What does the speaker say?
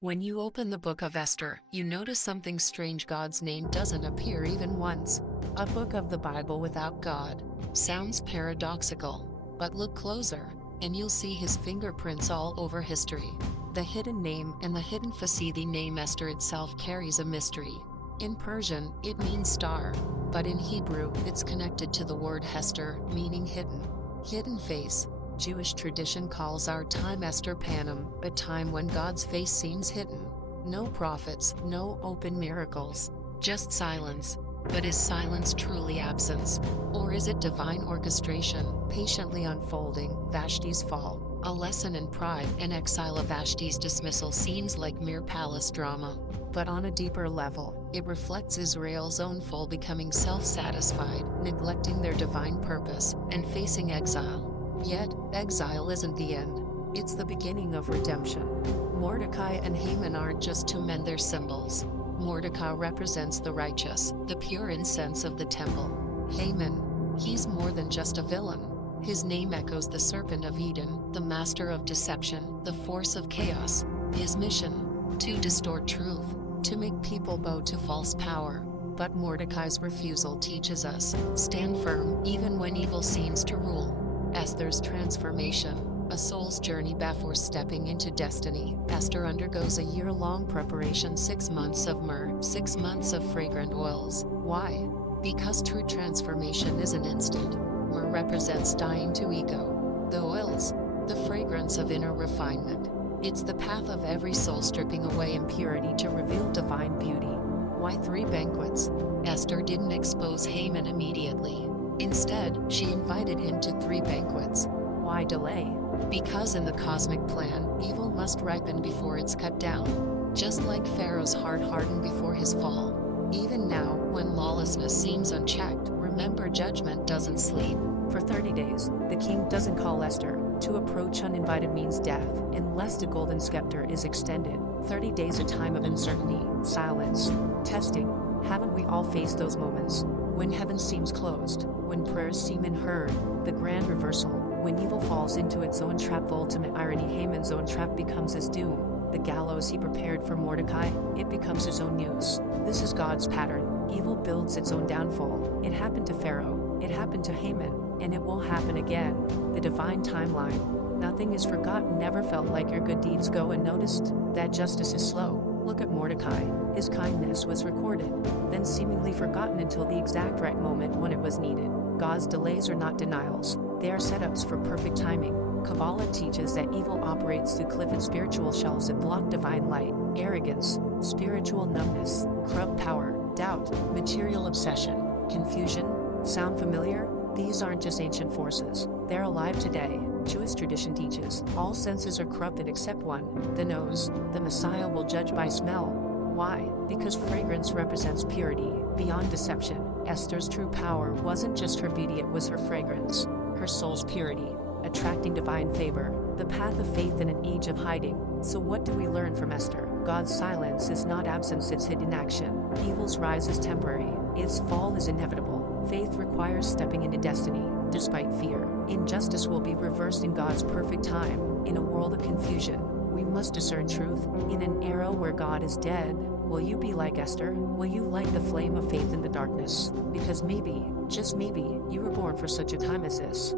When you open the book of Esther, you notice something strange. God's name doesn't appear even once. A book of the Bible without God. Sounds paradoxical. But look closer, and you'll see his fingerprints all over history. The hidden name and the hidden face. The name Esther itself carries a mystery. In Persian, it means star, but in Hebrew, it's connected to the word Hester, meaning hidden. Hidden face. Jewish tradition calls our time Esther Panem, a time when God's face seems hidden. No prophets, no open miracles, just silence. But is silence truly absence? Or is it divine orchestration, patiently unfolding? Vashti's fall, a lesson in pride and exile. Of Vashti's dismissal seems like mere palace drama. But on a deeper level, it reflects Israel's own fall, becoming self-satisfied, neglecting their divine purpose, and facing exile. Yet, exile isn't the end. It's the beginning of redemption. Mordecai and Haman aren't just two men, they're symbols. Mordecai represents the righteous, the pure incense of the temple. Haman, he's more than just a villain. His name echoes the serpent of Eden, the master of deception, the force of chaos. His mission? To distort truth, to make people bow to false power. But Mordecai's refusal teaches us, stand firm even when evil seems to rule. Esther's transformation, a soul's journey before stepping into destiny. Esther undergoes a year-long preparation, 6 months of myrrh, 6 months of fragrant oils. Why? Because true transformation isn't instant. Myrrh represents dying to ego. The oils, the fragrance of inner refinement. It's the path of every soul stripping away impurity to reveal divine beauty. Why 3 banquets? Esther didn't expose Haman immediately. Instead, she invited him to 3 banquets. Why delay? Because in the cosmic plan, evil must ripen before it's cut down. Just like Pharaoh's heart hardened before his fall. Even now, when lawlessness seems unchecked, remember judgment doesn't sleep. For 30 days, the king doesn't call Esther. To approach uninvited means death, unless the golden scepter is extended. 30 days a time of uncertainty, silence, testing. Haven't we all faced those moments? When heaven seems closed, when prayers seem unheard, the grand reversal, when evil falls into its own trap. The ultimate irony, Haman's own trap becomes his doom. The gallows he prepared for Mordecai, it becomes his own news. This is God's pattern. Evil builds its own downfall. It happened to Pharaoh, it happened to Haman, and it will happen again. The divine timeline. Nothing is forgotten. Never felt like your good deeds go unnoticed? That justice is slow. Look at Mordecai. His kindness was recorded, then seemingly forgotten until the exact right moment when it was needed. God's delays are not denials. They are setups for perfect timing. Kabbalah teaches that evil operates through cliffed spiritual shells that block divine light. Arrogance, spiritual numbness, corrupt power, doubt, material obsession, confusion. Sound familiar? These aren't just ancient forces. They're alive today. Jewish tradition teaches all senses are corrupted except one, the nose. The Messiah will judge by smell. Why? Because fragrance represents purity, beyond deception. Esther's true power wasn't just her beauty, it was her fragrance, her soul's purity, attracting divine favor, the path of faith in an age of hiding. So what do we learn from Esther? God's silence is not absence, it's hidden action. Evil's rise is temporary, its fall is inevitable. Faith requires stepping into destiny, despite fear. Injustice will be reversed in God's perfect time. In a world of confusion, we must discern truth. In an era where God is dead, will you be like Esther? Will you light the flame of faith in the darkness? Because maybe, just maybe, you were born for such a time as this.